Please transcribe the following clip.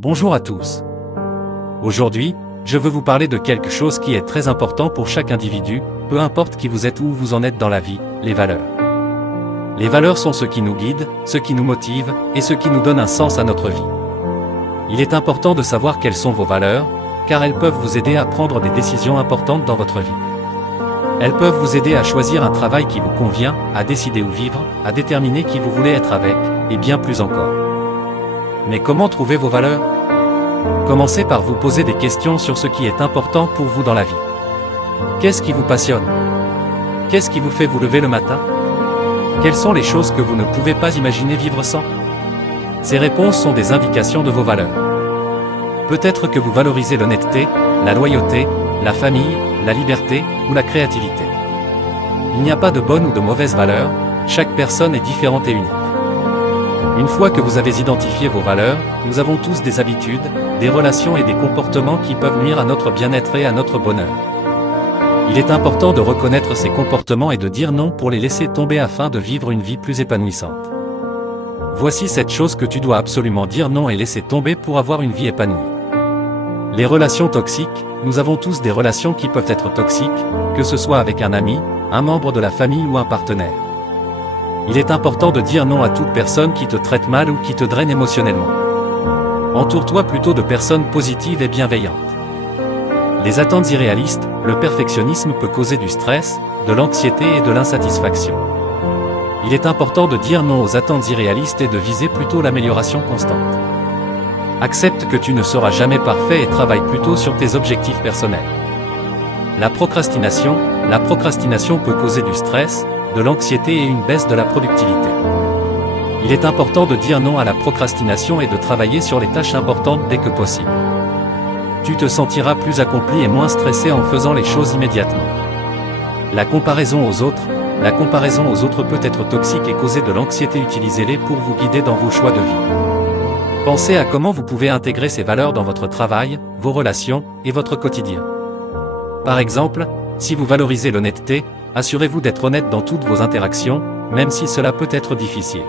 Bonjour à tous. Aujourd'hui, je veux vous parler de quelque chose qui est très important pour chaque individu, peu importe qui vous êtes ou où vous en êtes dans la vie, les valeurs. Les valeurs sont ce qui nous guide, ce qui nous motive, et ce qui nous donne un sens à notre vie. Il est important de savoir quelles sont vos valeurs, car elles peuvent vous aider à prendre des décisions importantes dans votre vie. Elles peuvent vous aider à choisir un travail qui vous convient, à décider où vivre, à déterminer qui vous voulez être avec, et bien plus encore. Mais comment trouver vos valeurs? Commencez par vous poser des questions sur ce qui est important pour vous dans la vie. Qu'est-ce qui vous passionne? Qu'est-ce qui vous fait vous lever le matin? Quelles sont les choses que vous ne pouvez pas imaginer vivre sans? Ces réponses sont des indications de vos valeurs. Peut-être que vous valorisez l'honnêteté, la loyauté, la famille, la liberté ou la créativité. Il n'y a pas de bonne ou de mauvaise valeur, chaque personne est différente et unique. Une fois que vous avez identifié vos valeurs, nous avons tous des habitudes, des relations et des comportements qui peuvent nuire à notre bien-être et à notre bonheur. Il est important de reconnaître ces comportements et de dire non pour les laisser tomber afin de vivre une vie plus épanouissante. Voici 7 choses que tu dois absolument dire non et laisser tomber pour avoir une vie épanouie. Les relations toxiques, nous avons tous des relations qui peuvent être toxiques, que ce soit avec un ami, un membre de la famille ou un partenaire. Il est important de dire non à toute personne qui te traite mal ou qui te draine émotionnellement. Entoure-toi plutôt de personnes positives et bienveillantes. Les attentes irréalistes, le perfectionnisme peut causer du stress, de l'anxiété et de l'insatisfaction. Il est important de dire non aux attentes irréalistes et de viser plutôt l'amélioration constante. Accepte que tu ne seras jamais parfait et travaille plutôt sur tes objectifs personnels. La procrastination peut causer du stress, de l'anxiété et une baisse de la productivité. Il est important de dire non à la procrastination et de travailler sur les tâches importantes dès que possible. Tu te sentiras plus accompli et moins stressé en faisant les choses immédiatement. La comparaison aux autres peut être toxique et causer de l'anxiété. Utilisez-les pour vous guider dans vos choix de vie. Pensez à comment vous pouvez intégrer ces valeurs dans votre travail, vos relations et votre quotidien. Par exemple, si vous valorisez l'honnêteté, assurez-vous d'être honnête dans toutes vos interactions, même si cela peut être difficile.